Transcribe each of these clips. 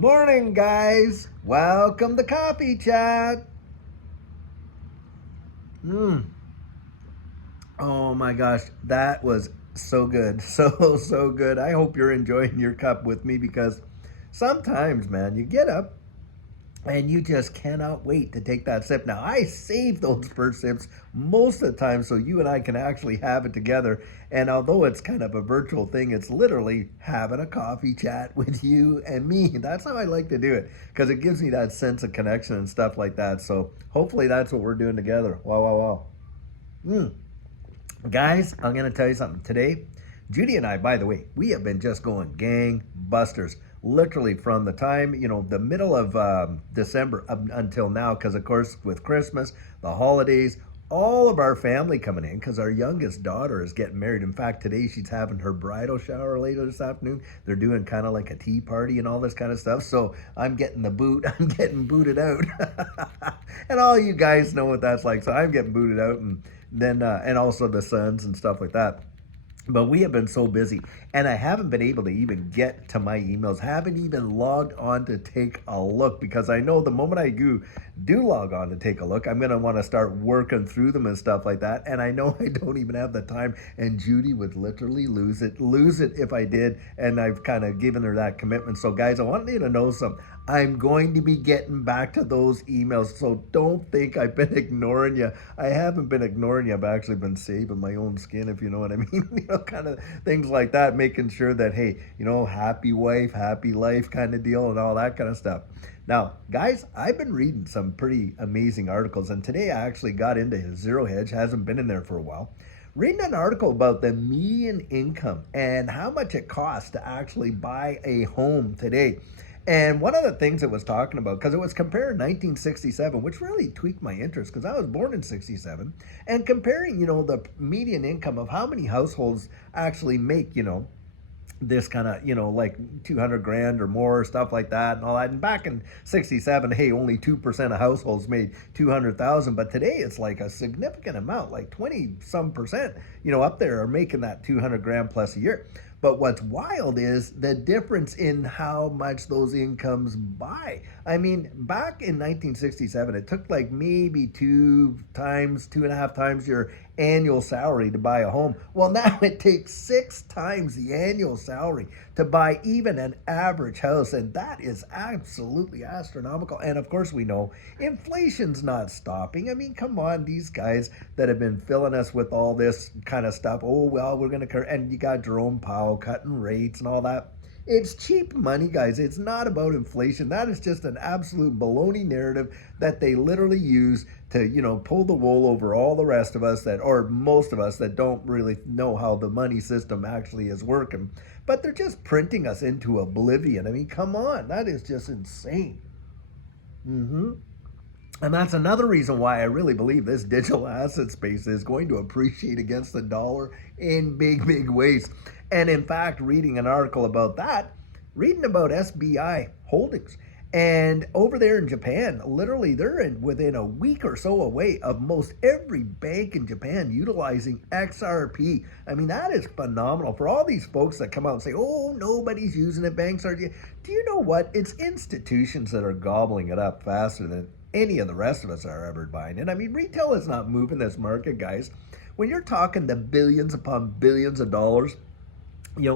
Morning, guys. Welcome to Coffee Chat. Oh my gosh, that was so good. So good. I hope you're enjoying your cup with me because sometimes, man, you get up and you just cannot wait to take that sip. Now, I save those first sips most of the time so you and I can actually have it together. And although it's kind of a virtual thing, it's literally having a coffee chat with you and me. That's how I like to do it because it gives me that sense of connection and stuff like that. So hopefully that's what we're doing together. Wow, wow, wow. Mm. Guys, I'm going to tell you something. Today, Judy and I, by the way, we have been just going gang busters. Literally from the time, the middle of December up until now, because of course, with Christmas, the holidays, all of our family coming in because our youngest daughter is getting married. In fact, today she's having her bridal shower later this afternoon. They're doing kind of like a tea party and all this kind of stuff. So I'm getting the boot. I'm getting booted out. And all you guys know what that's like. So I'm getting booted out and then and also the sons and stuff like that. But we have been so busy, and I haven't been able to even get to my emails, haven't even logged on to take a look, because I know the moment I do log on to take a look, I'm going to want to start working through them and stuff like that. And I know I don't even have the time, and Judy would literally lose it if I did. And I've kind of given her that commitment. So guys, I want you to know something. I'm going to be getting back to those emails. So don't think I've been ignoring you. I haven't been ignoring you. I've actually been saving my own skin, if you know what I mean. Kind of things like that, making sure that, hey, happy wife, happy life kind of deal and all that kind of stuff. Now, guys, I've been reading some pretty amazing articles, and today I actually got into Zero Hedge, hasn't been in there for a while. Reading an article about the median income and how much it costs to actually buy a home today. And one of the things it was talking about, because it was comparing 1967, which really tweaked my interest because I was born in 67, and comparing, the median income of how many households actually make, this kind of, like 200 grand or more, stuff like that and all that. And back in 67, hey, only 2% of households made 200,000. But today it's like a significant amount, like 20 some percent, up there are making that 200 grand plus a year. But what's wild is the difference in how much those incomes buy. I mean, back in 1967, it took like maybe two and a half times your annual salary to buy a home. Well, now it takes 6 times the annual salary to buy even an average house. And that is absolutely astronomical. And of course, we know inflation's not stopping. I mean, come on, these guys that have been filling us with all this kind of stuff. Oh, well, we're going to, and you got Jerome Powell cutting rates and all that. It's cheap money, guys. It's not about inflation. That is just an absolute baloney narrative that they literally use to, pull the wool over all the rest of us or most of us that don't really know how the money system actually is working. But they're just printing us into oblivion. I mean, come on. That is just insane. And that's another reason why I really believe this digital asset space is going to appreciate against the dollar in big, big ways. And in fact, reading an article about that, reading about SBI Holdings. And over there in Japan, literally they're within a week or so away of most every bank in Japan utilizing XRP. I mean, that is phenomenal for all these folks that come out and say, oh, nobody's using it, banks are. Do you know what? It's institutions that are gobbling it up faster than any of the rest of us are ever buying it. I mean, retail is not moving this market, guys. When you're talking the billions upon billions of dollars,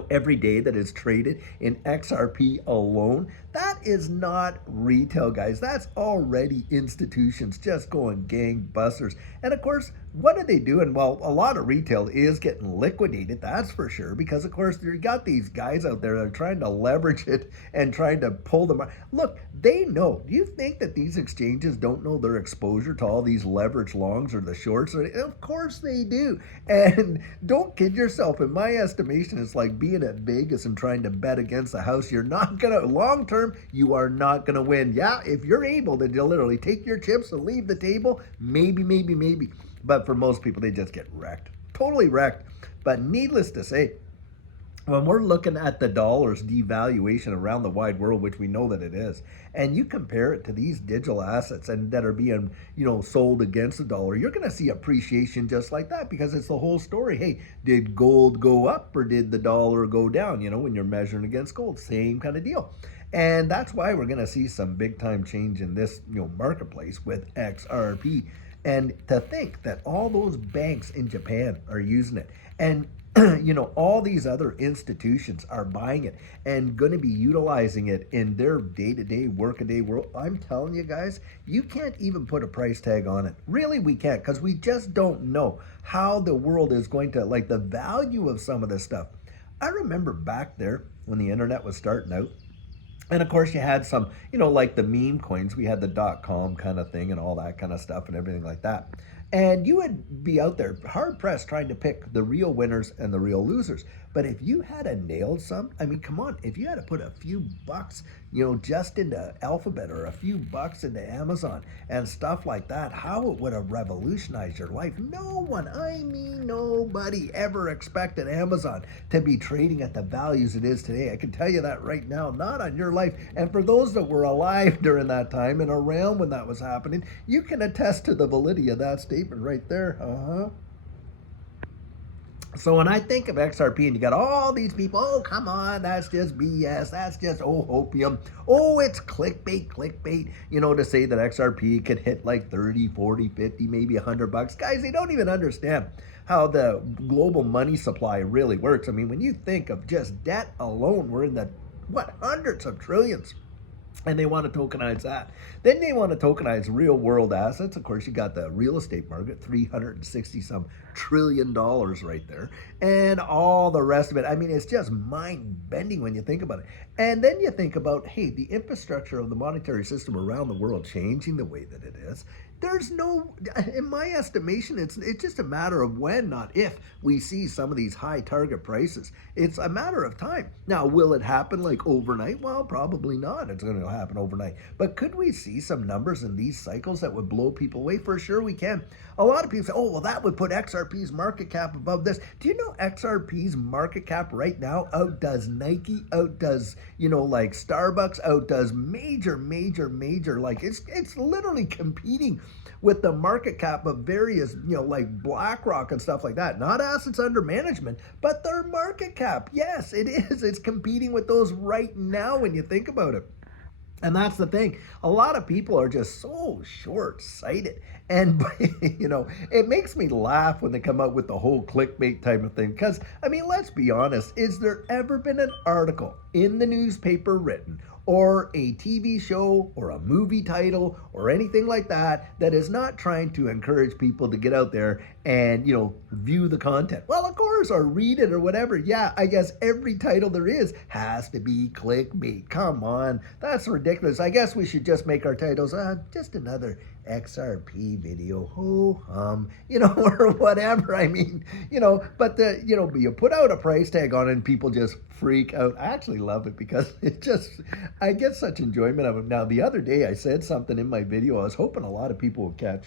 every day that is traded in XRP alone, that is not retail, guys. That's already institutions just going gangbusters. And of course, what are they doing? Well, a lot of retail is getting liquidated, that's for sure, because of course you got these guys out there that are trying to leverage it and trying to pull them. Look, they know. Do you think that these exchanges don't know their exposure to all these leverage longs or the shorts? Of course they do. And don't kid yourself. In my estimation, it's like being at Vegas and trying to bet against the house. You're not gonna, long term, you are not gonna win. Yeah, if you're able to literally take your chips and leave the table, maybe. But for most people, they just get wrecked, totally wrecked. But needless to say, when we're looking at the dollar's devaluation around the wide world, which we know that it is, and you compare it to these digital assets and that are being, sold against the dollar, you're going to see appreciation just like that, because it's the whole story. Hey, did gold go up or did the dollar go down? When you're measuring against gold, same kind of deal. And that's why we're going to see some big time change in this, marketplace with XRP. And to think that all those banks in Japan are using it, and all these other institutions are buying it and going to be utilizing it in their day-to-day workaday world. I'm telling you guys, you can't even put a price tag on it. Really, we can't, because we just don't know how the world is going to, like, the value of some of this stuff. I remember back there when the internet was starting out, and of course, you had some, like the meme coins. We had the .com kind of thing and all that kind of stuff and everything like that. And you would be out there hard pressed trying to pick the real winners and the real losers. But if you had a nailed some, I mean, come on, if you had to put a few bucks, just into Alphabet or a few bucks into Amazon and stuff like that, how it would have revolutionized your life. No one, I mean, nobody ever expected Amazon to be trading at the values it is today. I can tell you that right now, not on your life. And for those that were alive during that time and around when that was happening, you can attest to the validity of that statement right there. So when I think of XRP and you got all these people, oh, come on, that's just BS. That's just, opium. Oh, it's clickbait, to say that XRP could hit like 30, 40, 50, maybe $100. Guys, they don't even understand how the global money supply really works. I mean, when you think of just debt alone, we're in the, hundreds of trillions. And they want to tokenize that. Then they want to tokenize real world assets. Of course, you got the real estate market, 360 some trillion dollars right there, and all the rest of it. I mean, it's just mind bending when you think about it. And then you think about, hey, the infrastructure of the monetary system around the world changing the way that it is. There's no, in my estimation, it's just a matter of when, not if, we see some of these high target prices. It's a matter of time. Now, will it happen like overnight? Well, probably not. It's going to happen overnight. But could we see some numbers in these cycles that would blow people away? For sure we can. A lot of people say, oh, well, that would put XRP's market cap above this. Do you know XRP's market cap right now outdoes Nike, outdoes, like Starbucks, outdoes major, like it's literally competing with the market cap of various, like BlackRock and stuff like that. Not assets under management, but their market cap. Yes, it is. It's competing with those right now when you think about it. And that's the thing. A lot of people are just so short-sighted. And, it makes me laugh when they come out with the whole clickbait type of thing. Because, I mean, let's be honest. Is there ever been an article in the newspaper written, or a TV show or a movie title or anything like that that is not trying to encourage people to get out there and, view the content? Well, of course, or read it or whatever. Yeah, I guess every title there is has to be clickbait. Come on, that's ridiculous. I guess we should just make our titles just another XRP video, or whatever. I mean, but you put out a price tag on it and people just freak out. I actually love it because I get such enjoyment of it. Now, the other day I said something in my video I was hoping a lot of people would catch.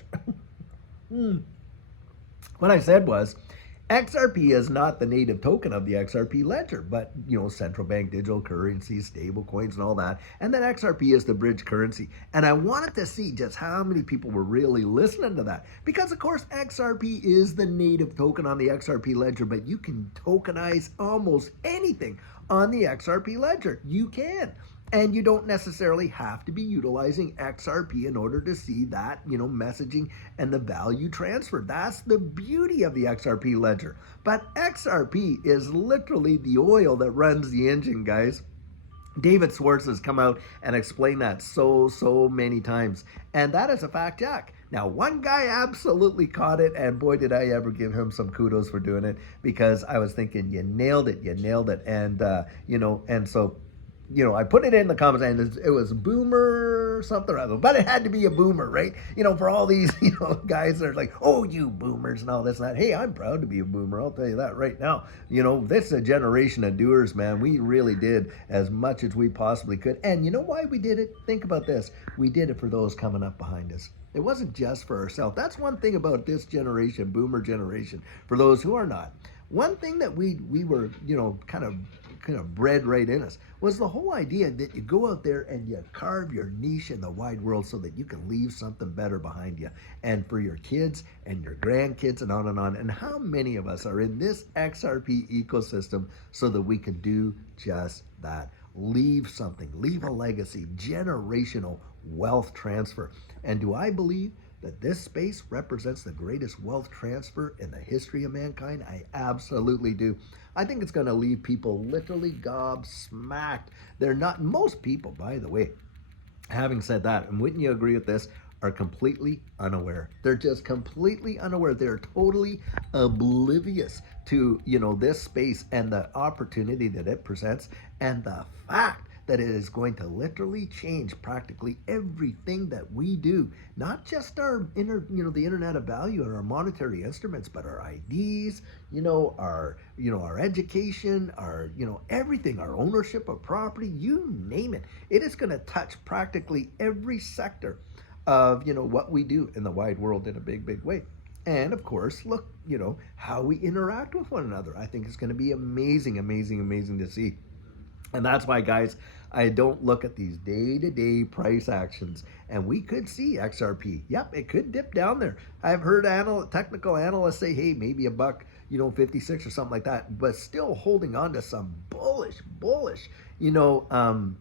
What I said was, XRP is not the native token of the XRP ledger, but, central bank digital currencies, stable coins and all that. And then XRP is the bridge currency. And I wanted to see just how many people were really listening to that. Because, of course, XRP is the native token on the XRP ledger, but you can tokenize almost anything on the XRP ledger. You can. And you don't necessarily have to be utilizing XRP in order to see that, messaging and the value transfer. That's the beauty of the XRP ledger. But XRP is literally the oil that runs the engine, guys. David Schwartz has come out and explained that so many times. And that is a fact, Jack. Now, one guy absolutely caught it, and boy, did I ever give him some kudos for doing it, because I was thinking, you nailed it. And, and so, I put it in the comments, and it was boomer something or other, but it had to be a boomer, right? For all these, guys that are like, oh, you boomers and all this and that. Hey, I'm proud to be a boomer. I'll tell you that right now. This is a generation of doers, man. We really did as much as we possibly could. And you know why we did it? Think about this. We did it for those coming up behind us. It wasn't just for ourselves. That's one thing about this generation, boomer generation, for those who are not. One thing that we were, kind of bred right in us was the whole idea that you go out there and you carve your niche in the wide world so that you can leave something better behind you, and for your kids and your grandkids and on and on. And how many of us are in this XRP ecosystem so that we can do just that? leave something, leave a legacy, generational wealth transfer. And do I believe that this space represents the greatest wealth transfer in the history of mankind? I absolutely do. I think it's going to leave people literally gobsmacked. They're not, most people, by the way, having said that, and wouldn't you agree with this, are completely unaware. They're just completely unaware. They're totally oblivious to, this space and the opportunity that it presents, and the fact that it is going to literally change practically everything that we do. Not just our the internet of value and our monetary instruments, but our IDs, our education, our, everything, our ownership of property, you name it. It is going to touch practically every sector of, what we do in the wide world in a big, big way. And of course, look, how we interact with one another. I think it's going to be amazing, amazing, amazing to see. And that's why, guys, I don't look at these day-to-day price actions. And we could see XRP. Yep, it could dip down there. I've heard technical analysts say, hey, maybe a buck, 56 or something like that. But still holding on to some bullish,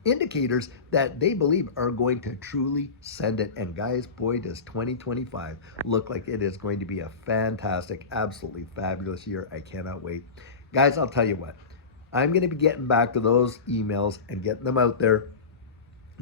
indicators that they believe are going to truly send it. And guys, boy, does 2025 look like it is going to be a fantastic, absolutely fabulous year. I cannot wait. Guys, I'll tell you what. I'm going to be getting back to those emails and getting them out there.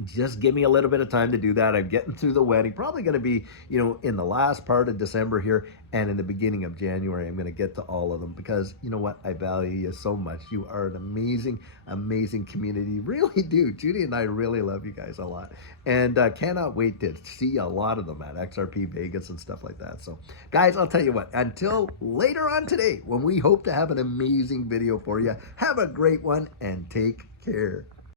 Just give me a little bit of time to do that. I'm getting through the wedding. Probably going to be, in the last part of December here and in the beginning of January. I'm going to get to all of them because, you know what? I value you so much. You are an amazing, amazing community. Really do. Judy and I really love you guys a lot. And cannot wait to see a lot of them at XRP Vegas and stuff like that. So, guys, I'll tell you what. Until later on today, when we hope to have an amazing video for you, have a great one and take care.